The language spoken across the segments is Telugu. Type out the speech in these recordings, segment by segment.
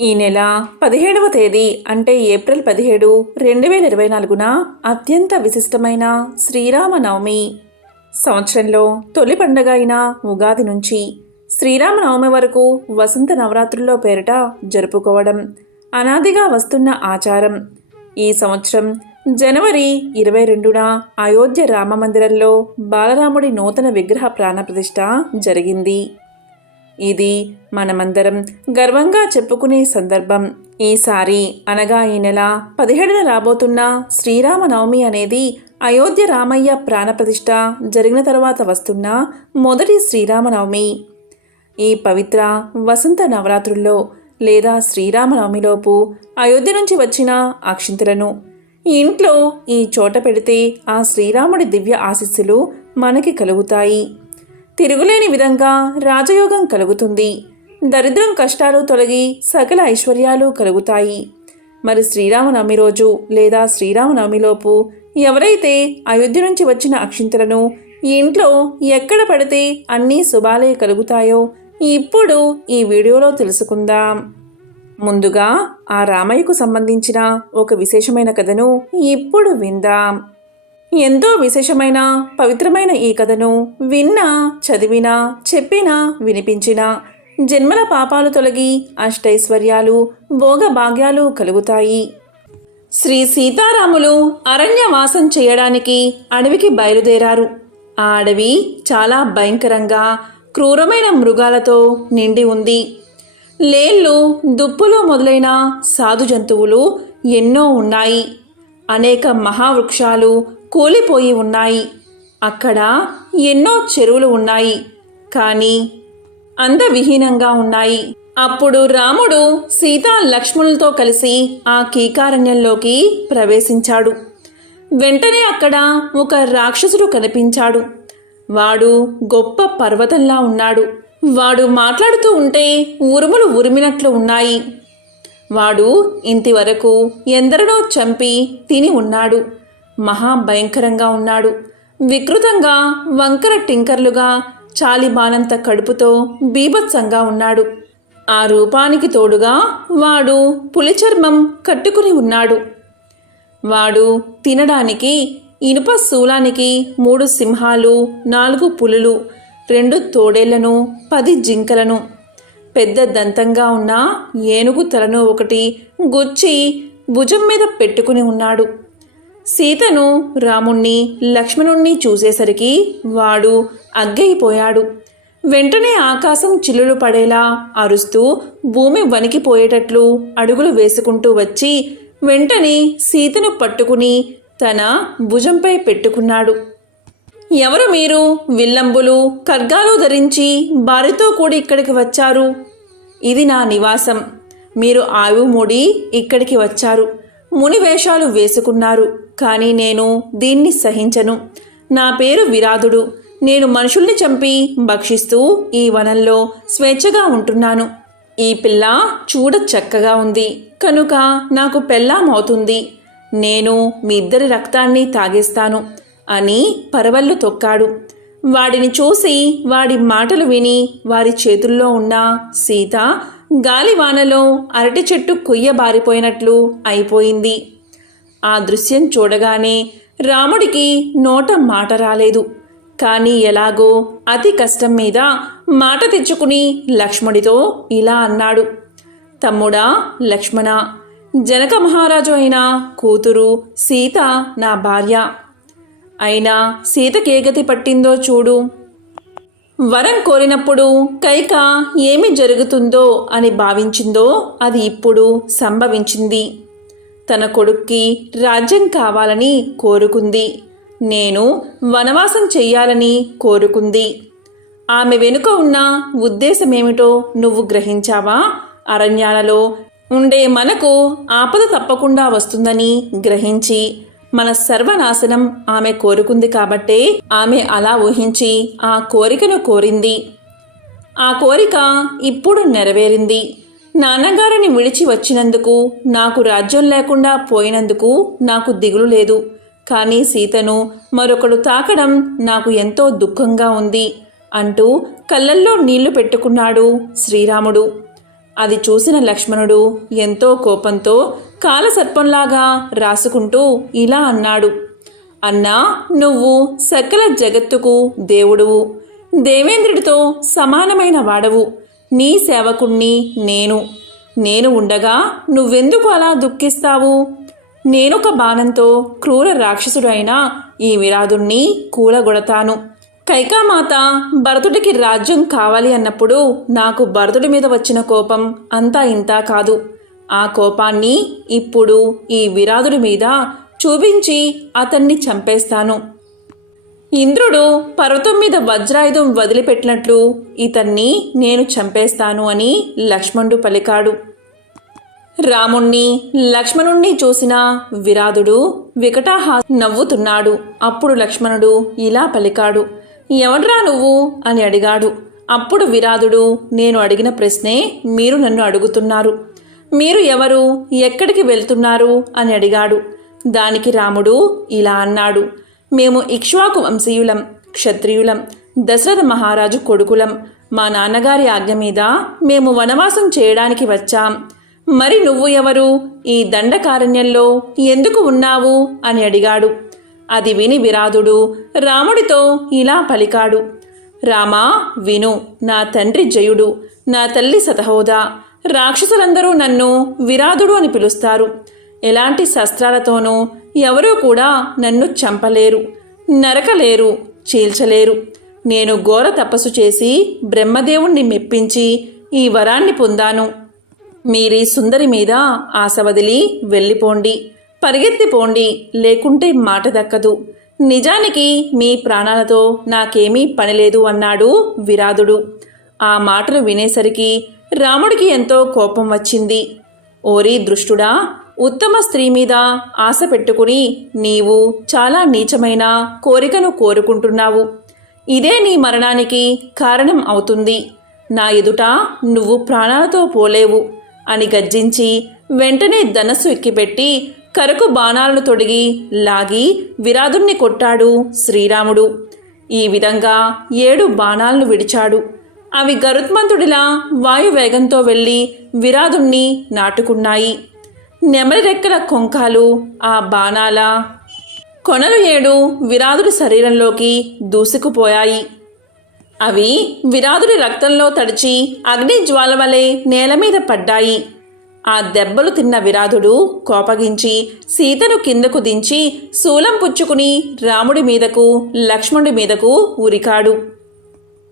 ఈ నెల పదిహేడవ తేదీ అంటే ఏప్రిల్ పదిహేడు రెండు వేల ఇరవై నాలుగున అత్యంత విశిష్టమైన శ్రీరామనవమి. సంవత్సరంలో తొలి పండగ అయిన ఉగాది నుంచి శ్రీరామనవమి వరకు వసంత నవరాత్రుల్లో పేరిట జరుపుకోవడం అనాదిగా వస్తున్న ఆచారం. ఈ సంవత్సరం జనవరి ఇరవై రెండున అయోధ్య రామమందిరంలో బాలరాముడి నూతన విగ్రహ ప్రాణప్రతిష్ఠ జరిగింది. ఇది మనమందరం గర్వంగా చెప్పుకునే సందర్భం. ఈసారి అనగా ఈ నెల పదిహేడున రాబోతున్న శ్రీరామనవమి అనేది అయోధ్య రామయ్య ప్రాణప్రతిష్ఠ జరిగిన తర్వాత వస్తున్న మొదటి శ్రీరామనవమి. ఈ పవిత్ర వసంత నవరాత్రుల్లో లేదా శ్రీరామనవమిలోపు అయోధ్య నుంచి వచ్చిన అక్షింతలను ఇంట్లో ఈ చోట పెడితే ఆ శ్రీరాముడి దివ్య ఆశీస్సులు మనకి కలుగుతాయి. తిరుగులేని విధంగా రాజయోగం కలుగుతుంది. దరిద్రం కష్టాలు తొలగి సకల ఐశ్వర్యాలు కలుగుతాయి. మరి శ్రీరామనవమి రోజు లేదా శ్రీరామనవమిలోపు ఎవరైతే అయోధ్య నుంచి వచ్చిన అక్షింతలను ఇంట్లో ఎక్కడ పడితే అన్నీ శుభాలే కలుగుతాయో ఇప్పుడు ఈ వీడియోలో తెలుసుకుందాం. ముందుగా ఆ రామయ్యకు సంబంధించిన ఒక విశేషమైన కథను ఇప్పుడు విందాం. ఎంతో విశేషమైన పవిత్రమైన ఈ కథను విన్నా చదివినా చెప్పినా వినిపించినా జన్మల పాపాలు తొలగి అష్టైశ్వర్యాలు భోగభాగ్యాలు కలుగుతాయి. శ్రీ సీతారాములు అరణ్యవాసం చేయడానికి అడవికి బయలుదేరారు. ఆ అడవి చాలా భయంకరంగా క్రూరమైన మృగాలతో నిండి ఉంది. లేళ్ళు దుప్పులు మొదలైన సాధు జంతువులు ఎన్నో ఉన్నాయి. అనేక మహావృక్షాలు కూలిపోయి ఉన్నాయి. అక్కడ ఎన్నో చెరువులు ఉన్నాయి. కానీ అందవిహీనంగా ఉన్నాయి. అప్పుడు రాముడు సీతా లక్ష్మణులతో కలిసి ఆ కీకారణ్యంలోకి ప్రవేశించాడు. వెంటనే అక్కడ ఒక రాక్షసుడు కనిపించాడు. వాడు గొప్ప పర్వతంలా ఉన్నాడు. వాడు మాట్లాడుతూ ఉంటే ఉరుములు ఉరిమినట్లు ఉన్నాయి. వాడు ఇంటివరకు ఎందరినో చంపి తిని ఉన్నాడు. మహాభయంకరంగా ఉన్నాడు. వికృతంగా వంకర టింకర్లుగా చాలిబానంత కడుపుతో బీభత్సంగా ఉన్నాడు. ఆ రూపానికి తోడుగా వాడు పులిచర్మం కట్టుకుని ఉన్నాడు. వాడు తినడానికి ఇనుప శూలానికి మూడు సింహాలు నాలుగు పులులు రెండు తోడేళ్ళను పది జింకలను. పెద్ద దంతంగా ఉన్న ఏనుగు తలను ఒకటి గుచ్చి భుజం మీద పెట్టుకుని ఉన్నాడు. సీతను రాముణ్ణి లక్ష్మణుణ్ణి చూసేసరికి వాడు అగ్గైపోయాడు. వెంటనే ఆకాశం చిల్లులు పడేలా అరుస్తూ భూమి వణికిపోయేటట్లు అడుగులు వేసుకుంటూ వచ్చి వెంటనే సీతను పట్టుకుని తన భుజంపై పెట్టుకున్నాడు. ఎవరు మీరు? విల్లంబులు ఖర్గాలు ధరించి భార్యతో కూడి ఇక్కడికి వచ్చారు? ఇది నా నివాసం. మీరు ఆయువు మూడి ఇక్కడికి వచ్చారు. ముని వేషాలు వేసుకున్నారు. కానీ నేను దీన్ని సహించను. నా పేరు విరాధుడు. నేను మనుషుల్ని చంపి భక్షిస్తూ ఈ వనంలో స్వేచ్ఛగా ఉంటున్నాను. ఈ పిల్ల చూడ చక్కగా ఉంది. కనుక నాకు పెళ్ళామవుతుంది నేను మీ ఇద్దరి రక్తాన్ని తాగేస్తాను అని పరవళ్ళు తొక్కాడు. వాడిని చూసి వాడి మాటలు విని వారి చేతుల్లో ఉన్న సీత గాలివానలో అరటి చెట్టు కొయ్యబారిపోయినట్లు అయిపోయింది. ఆ దృశ్యం చూడగానే రాముడికి నోట మాట రాలేదు. కానీ ఎలాగో అతి కష్టం మీద మాట తెచ్చుకుని లక్ష్మణుడితో ఇలా అన్నాడు. తమ్ముడా లక్ష్మణ జనక మహారాజు అయిన కూతురు సీత నా భార్య. అయినా సీతకేగతి పట్టిందో చూడు. వరం కోరినప్పుడు కైక ఏమి జరుగుతుందో అని భావించిందో అది ఇప్పుడు సంభవించింది. తన కొడుక్కి రాజ్యం కావాలని కోరుకుంది. నేను వనవాసం చెయ్యాలని కోరుకుంది. ఆమె వెనుక ఉన్న ఉద్దేశమేమిటో నువ్వు గ్రహించావా? అరణ్యాలలో ఉండే మనకు ఆపద తప్పకుండా వస్తుందని గ్రహించి మన సర్వనాశనం ఆమె కోరుకుంది కాబట్టే ఆమె అలా ఊహించి ఆ కోరికను కోరింది. ఆ కోరిక ఇప్పుడు నెరవేరింది. నాన్నగారిని విడిచి వచ్చినందుకు నాకు రాజ్యం లేకుండా పోయినందుకు నాకు దిగులు లేదు. కానీ సీతను మరొకడు తాకడం నాకు ఎంతో దుఃఖంగా ఉంది అంటూ కళ్ళల్లో నీళ్ళు పెట్టుకున్నాడు శ్రీరాముడు. అది చూసిన లక్ష్మణుడు ఎంతో కోపంతో కాలసర్పంలాగా రాసుకుంటూ ఇలా అన్నాడు. అన్నా నువ్వు సకల జగత్తుకు దేవుడువు. దేవేంద్రుడితో సమానమైన వాడవు. నీ సేవకుణ్ణి నేను. నేను ఉండగా నువ్వెందుకు అలా దుఃఖిస్తావు? నేనొక బాణంతో క్రూర రాక్షసుడైన ఈ విరాదుణ్ణి కూలగొడతాను. కైకామాత భరతుడికి రాజ్యం కావాలి అన్నప్పుడు నాకు భరతుడి మీద వచ్చిన కోపం అంతా ఇంతా కాదు. ఆ కోపాన్ని ఇప్పుడు ఈ విరాధుడి మీద చూపించి అతన్ని చంపేస్తాను. ఇంద్రుడు పర్వతం మీద వజ్రాయుధం వదిలిపెట్టినట్లు ఇతన్ని నేను చంపేస్తాను అని లక్ష్మణుడు పలికాడు. రాముణ్ణి లక్ష్మణుణ్ణి చూసిన విరాధుడు వికటాహా నవ్వుతున్నాడు. అప్పుడు లక్ష్మణుడు ఇలా పలికాడు. ఎవడ్రా నువ్వు? అని అడిగాడు. అప్పుడు విరాధుడు నేను అడిగిన ప్రశ్నే మీరు నన్ను అడుగుతున్నారు. మీరు ఎవరు? ఎక్కడికి వెళ్తున్నారు? అని అడిగాడు. దానికి రాముడు ఇలా అన్నాడు. మేము ఇక్ష్వాకు వంశీయులం క్షత్రియులం దశరథ మహారాజు కొడుకులం. మా నాన్నగారి ఆజ్ఞ మీద మేము వనవాసం చేయడానికి వచ్చాం. మరి నువ్వు ఎవరు? ఈ దండకారణ్యంలో ఎందుకు ఉన్నావు? అని అడిగాడు. అది విని విరాధుడు రాముడితో ఇలా పలికాడు. రామా విను నా తండ్రి జయుడు నా తల్లి సతహోదా. రాక్షసులందరూ నన్ను విరాధుడు అని పిలుస్తారు. ఎలాంటి శస్త్రాలతోనూ ఎవరూ కూడా నన్ను చంపలేరు నరకలేరు చీల్చలేరు. నేను ఘోర తపస్సు చేసి బ్రహ్మదేవుణ్ణి మెప్పించి ఈ వరాన్ని పొందాను. మీరీ సుందరి మీద ఆశ వదిలి వెళ్ళిపోండి పరిగెత్తిపోండి లేకుంటే మాట దక్కదు. నిజానికి మీ ప్రాణాలతో నాకేమీ పనిలేదు అన్నాడు విరాధుడు. ఆ మాటలు వినేసరికి రాముడికి ఎంతో కోపం వచ్చింది. ఓరి దృష్టుడా ఉత్తమ స్త్రీ మీద ఆశ పెట్టుకుని నీవు చాలా నీచమైన కోరికను కోరుకుంటున్నావు. ఇదే నీ మరణానికి కారణం అవుతుంది. నా ఎదుట నువ్వు ప్రాణాలతో పోలేవు అని గర్జించి వెంటనే ధనస్సు ఎక్కిపెట్టి కరకు బాణాలను తొడిగి లాగి విరాదుణ్ణి కొట్టాడు శ్రీరాముడు. ఈ విధంగా ఏడు బాణాలను విడిచాడు. అవి గరుత్మంతుడిలా వాయువేగంతో వెళ్ళి విరాదుణ్ణి నాటుకున్నాయి. నెమలి రెక్కల కొంకాలు ఆ బాణాల కొనలు ఏడు విరాదుడి శరీరంలోకి దూసుకుపోయాయి. అవి విరాదుడి రక్తంలో తడిచి అగ్ని జ్వాల వలె నేల మీద పడ్డాయి. ఆ దెబ్బలు తిన్న విరాధుడు కోపగించి సీతను కిందకు దించి శూలం పుచ్చుకుని రాముడి మీదకు లక్ష్మణుడి మీదకు ఉరికాడు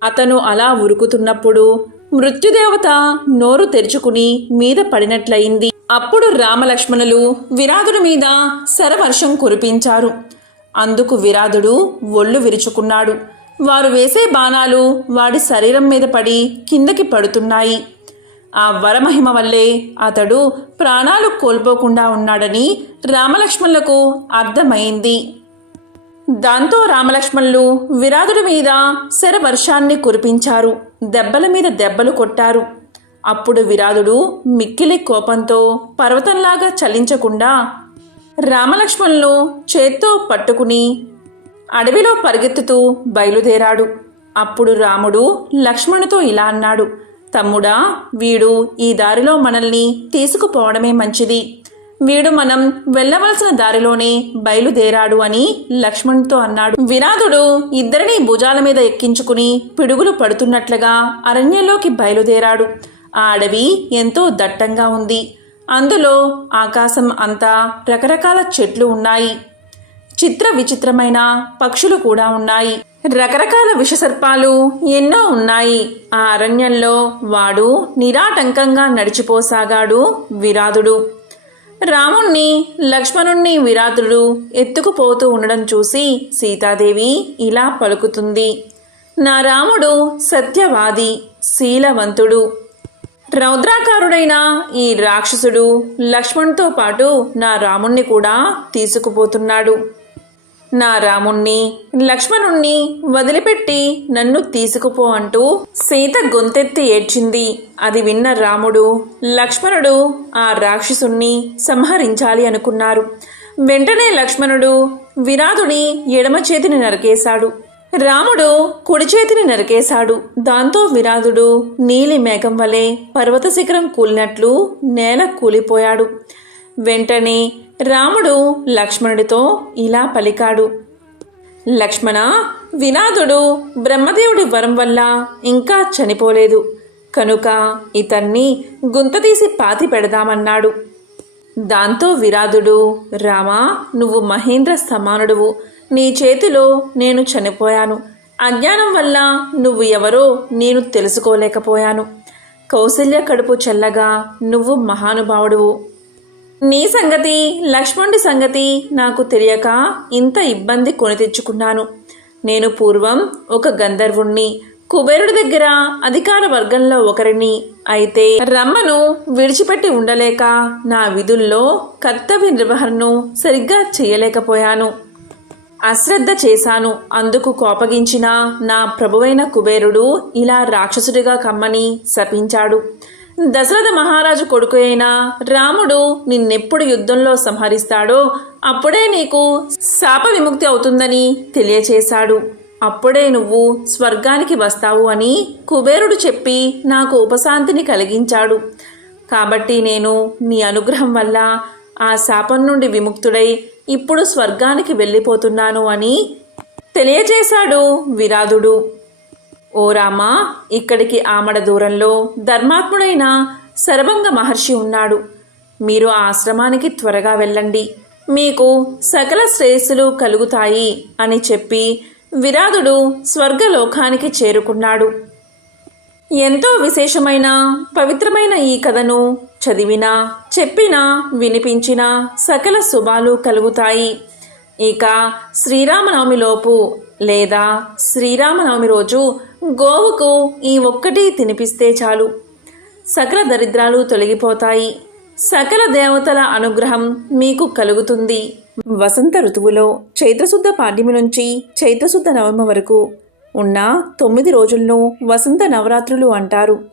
అతను అలా ఉరుకుతున్నప్పుడు మృత్యుదేవత నోరు తెరుచుకుని మీద పడినట్లయింది. అప్పుడు రామలక్ష్మణులు విరాదుడి మీద శరవర్షం కురిపించారు. అందుకు విరాధుడు ఒళ్ళు విరుచుకున్నాడు. వారు వేసే బాణాలు వాడి శరీరం మీద పడి కిందకి పడుతున్నాయి. ఆ వరమహిమ వల్లే అతడు ప్రాణాలు కోల్పోకుండా ఉన్నాడని రామలక్ష్మణులకు అర్థమైంది. దాంతో రామలక్ష్మణులు విరాధుడి మీద శరవర్షాన్ని కురిపించారు. దెబ్బల మీద దెబ్బలు కొట్టారు. అప్పుడు విరాధుడు మిక్కిలి కోపంతో పర్వతంలాగా చలించకుండా రామలక్ష్మణులు చేత్తో పట్టుకుని అడవిలో పరిగెత్తుతూ బయలుదేరాడు. అప్పుడు రాముడు లక్ష్మణుతో ఇలా అన్నాడు తమ్ముడా వీడు ఈ దారిలో మనల్ని తీసుకుపోవడమే మంచిది. వీడు మనం వెళ్ళవలసిన దారిలోనే బయలుదేరాడు అని లక్ష్మణ్తో అన్నాడు. విరాధుడు ఇద్దరిని భుజాల మీద ఎక్కించుకుని పిడుగులు పడుతున్నట్లుగా అరణ్యంలోకి బయలుదేరాడు. ఆ అడవి ఎంతో దట్టంగా ఉంది. అందులో ఆకాశం అంతా రకరకాల చెట్లు ఉన్నాయి. చిత్ర విచిత్రమైన పక్షులు కూడా ఉన్నాయి. రకరకాల విషసర్పాలు ఎన్నో ఉన్నాయి. ఆ అరణ్యంలో వాడు నిరాటంకంగా నడిచిపోసాగాడు విరాధుడు. రాముణ్ణి లక్ష్మణుణ్ణి విరాతుడు ఎత్తుకుపోతూ ఉండడం చూసి సీతాదేవి ఇలా పలుకుతుంది. నా రాముడు సత్యవాది శీలవంతుడు. రౌద్రాకారుడైన ఈ రాక్షసుడు లక్ష్మణ్తో పాటు నా రాముణ్ణి కూడా తీసుకుపోతున్నాడు. నా రాముణ్ణి లక్ష్మణుణ్ణి వదిలిపెట్టి నన్ను తీసుకుపో అంటూ సీత గొంతెత్తి ఏడ్చింది. అది విన్న రాముడు లక్ష్మణుడు ఆ రాక్షసుణ్ణి సంహరించాలి అనుకున్నారు. వెంటనే లక్ష్మణుడు విరాధుడి ఎడమ చేతిని నరికేశాడు. రాముడు కుడి చేతిని నరికేశాడు. దాంతో విరాధుడు నీలి మేఘం వలె పర్వత శిఖరం కూలినట్లు నేల కూలిపోయాడు. వెంటనే రాముడు లక్ష్మణుడితో ఇలా పలికాడు. లక్ష్మణ వినాదుడు బ్రహ్మదేవుడి వరం వల్ల ఇంకా చనిపోలేదు. కనుక ఇతన్ని గుంతతీసి పాతి పెడదామన్నాడు. దాంతో విరాధుడు రామా నువ్వు మహేంద్ర సమానుడువు. నీ చేతిలో నేను చనిపోయాను. అజ్ఞానం వల్ల నువ్వు ఎవరో నేను తెలుసుకోలేకపోయాను. కౌసల్య కడుపు చల్లగా నువ్వు మహానుభావుడువు. నీ సంగతి లక్ష్మణుడి సంగతి నాకు తెలియక ఇంత ఇబ్బంది కొని తెచ్చుకున్నాను. నేను పూర్వం ఒక గంధర్వుణ్ణి కుబేరుడి దగ్గర అధికార వర్గంలో ఒకరిని అయితే రమ్మను విడిచిపెట్టి ఉండలేక నా విధుల్లో కర్తవ్య నిర్వహణను సరిగ్గా చేయలేకపోయాను. అశ్రద్ధ చేశాను. అందుకు కోపగించిన నా ప్రభువైన కుబేరుడు ఇలా రాక్షసుడిగా కమ్మని శపించాడు. దశరథ మహారాజు కొడుకు అయిన రాముడు నిన్నెప్పుడు యుద్ధంలో సంహరిస్తాడో అప్పుడే నీకు శాప విముక్తి అవుతుందని తెలియచేశాడు. అప్పుడే నువ్వు స్వర్గానికి వస్తావు అని కుబేరుడు చెప్పి నాకు ఉపశాంతిని కలిగించాడు. కాబట్టి నేను నీ అనుగ్రహం వల్ల ఆ శాపం నుండి విముక్తుడై ఇప్పుడు స్వర్గానికి వెళ్ళిపోతున్నాను అని తెలియచేశాడు విరాధుడు ఓ రామా ఇక్కడికి ఆమడ దూరంలో ధర్మాత్ముడైన శరభంగ మహర్షి ఉన్నాడు. మీరు ఆ ఆశ్రమానికి త్వరగా వెళ్ళండి. మీకు సకల శ్రేయస్సులు కలుగుతాయి అని చెప్పి విరాధుడు స్వర్గలోకానికి చేరుకున్నాడు. ఎంతో విశేషమైన పవిత్రమైన ఈ కథను చదివినా చెప్పినా వినిపించినా సకల శుభాలు కలుగుతాయి. ఇక శ్రీరామనవమిలోపు లేదా శ్రీరామనవమి రోజు గోవుకు ఈ ఒక్కటి తినిపిస్తే చాలు. సకల దరిద్రాలు తొలగిపోతాయి. సకల దేవతల అనుగ్రహం మీకు కలుగుతుంది. వసంత ఋతువులో చైత్రశుద్ధ పాడ్యమి నుంచి చైత్రశుద్ధ నవమి వరకు ఉన్న తొమ్మిది రోజులను వసంత నవరాత్రులు అంటారు.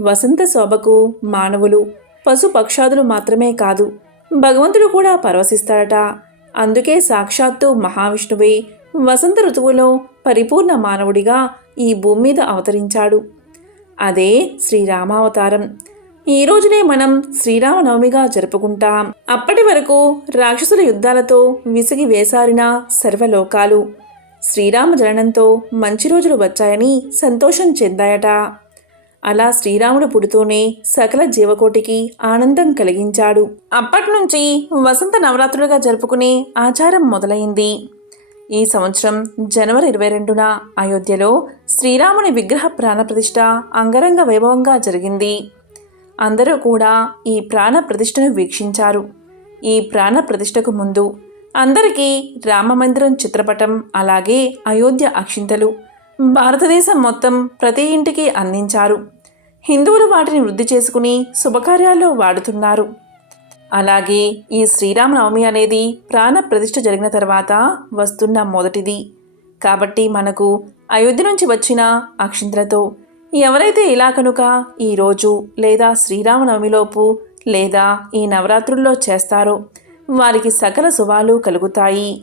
వసంత శోభకు మానవులు పశు పక్షాదులు మాత్రమే కాదు భగవంతుడు కూడా పరవశిస్తాడట. అందుకే సాక్షాత్తు మహావిష్ణువే వసంత ఋతువులో పరిపూర్ణ మానవుడిగా ఈ భూమి మీద అవతరించాడు. అదే శ్రీరామావతారం. ఈ రోజునే మనం శ్రీరామనవమిగా జరుపుకుంటాం. అప్పటి వరకు రాక్షసుల యుద్ధాలతో విసిగి వేసారిన సర్వలోకాలు. శ్రీరామ జననంతో మంచి రోజులు వచ్చాయని సంతోషం చెందాయట. అలా శ్రీరాముడు పుడుతూనే సకల జీవకోటికి ఆనందం కలిగించాడు. అప్పటి నుంచి వసంత నవరాత్రులుగా జరుపుకునే ఆచారం మొదలైంది. ఈ సంవత్సరం జనవరి ఇరవై రెండున అయోధ్యలో శ్రీరాముని విగ్రహ ప్రాణప్రతిష్ఠ అంగరంగ వైభవంగా జరిగింది. అందరూ కూడా ఈ ప్రాణ ప్రతిష్టను వీక్షించారు. ఈ ప్రాణ ప్రతిష్టకు ముందు అందరికీ రామమందిరం చిత్రపటం అలాగే అయోధ్య అక్షింతలు భారతదేశం మొత్తం ప్రతి ఇంటికి అందించారు. హిందువులు వాటిని వృద్ధి చేసుకుని శుభకార్యాల్లో వాడుతున్నారు. అలాగే ఈ శ్రీరామనవమి అనేది ప్రాణ ప్రతిష్ఠ జరిగిన తర్వాత వస్తున్న మొదటిది. కాబట్టి మనకు అయోధ్య నుంచి వచ్చిన అక్షింతలతో ఎవరైతే ఇలా కనుక ఈరోజు లేదా శ్రీరామనవమిలోపు లేదా ఈ నవరాత్రుల్లో చేస్తారో వారికి సకల శుభాలు కలుగుతాయి.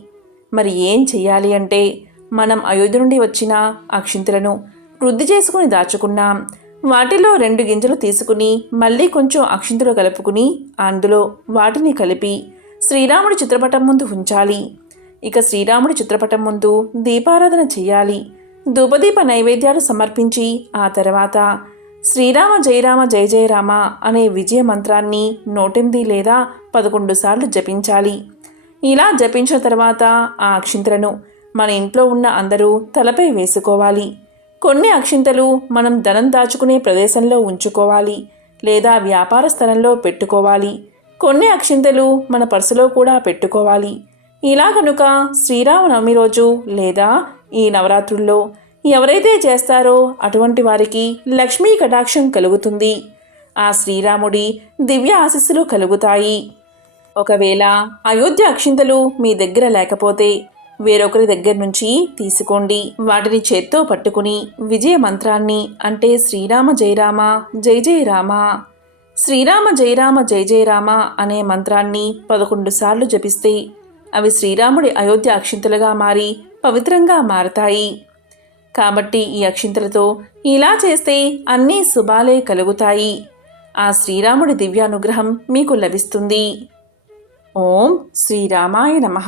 మరి ఏం చెయ్యాలి అంటే మనం అయోధ్య నుండి వచ్చిన అక్షింతలను వృద్ధి చేసుకుని దాచుకున్నాం. వాటిలో రెండు గింజలు తీసుకుని మళ్ళీ కొంచెం అక్షింతలు కలుపుకుని అందులో వాటిని కలిపి శ్రీరాముడి చిత్రపటం ముందు ఉంచాలి. ఇక శ్రీరాముడి చిత్రపటం ముందు దీపారాధన చేయాలి ధూపదీప నైవేద్యాలు సమర్పించి ఆ తర్వాత శ్రీరామ జయరామ జయ జయరామ అనే విజయ మంత్రాన్ని నూటెనిమిది లేదా పదకొండు సార్లు జపించాలి. ఇలా జపించిన తర్వాత ఆ అక్షింతలను మన ఇంట్లో ఉన్న అందరూ తలపై వేసుకోవాలి. కొన్ని అక్షింతలు మనం ధనం దాచుకునే ప్రదేశంలో ఉంచుకోవాలి లేదా వ్యాపార స్థలంలో పెట్టుకోవాలి. కొన్ని అక్షింతలు మన పర్సులో కూడా పెట్టుకోవాలి. ఇలా కనుక శ్రీరామనవమి రోజు లేదా ఈ నవరాత్రుల్లో ఎవరైతే చేస్తారో అటువంటి వారికి లక్ష్మీ కటాక్షం కలుగుతుంది. ఆ శ్రీరాముడి దివ్య ఆశీస్సులు కలుగుతాయి. ఒకవేళ అయోధ్య అక్షింతలు మీ దగ్గర లేకపోతే వేరొకరి దగ్గర నుంచి తీసుకోండి. వాటిని చేత్తో పట్టుకుని విజయ మంత్రాన్ని అంటే శ్రీరామ జయరామ జయ జయ రామ శ్రీరామ జయరామ జయ జయ రామ అనే మంత్రాన్ని పదకొండు సార్లు జపిస్తే అవి శ్రీరాముడి అయోధ్య అక్షింతలుగా మారి పవిత్రంగా మారతాయి. కాబట్టి ఈ అక్షింతలతో ఇలా చేస్తే అన్నీ శుభాలే కలుగుతాయి. ఆ శ్రీరాముడి దివ్యానుగ్రహం మీకు లభిస్తుంది. ఓం శ్రీరామాయ నమ.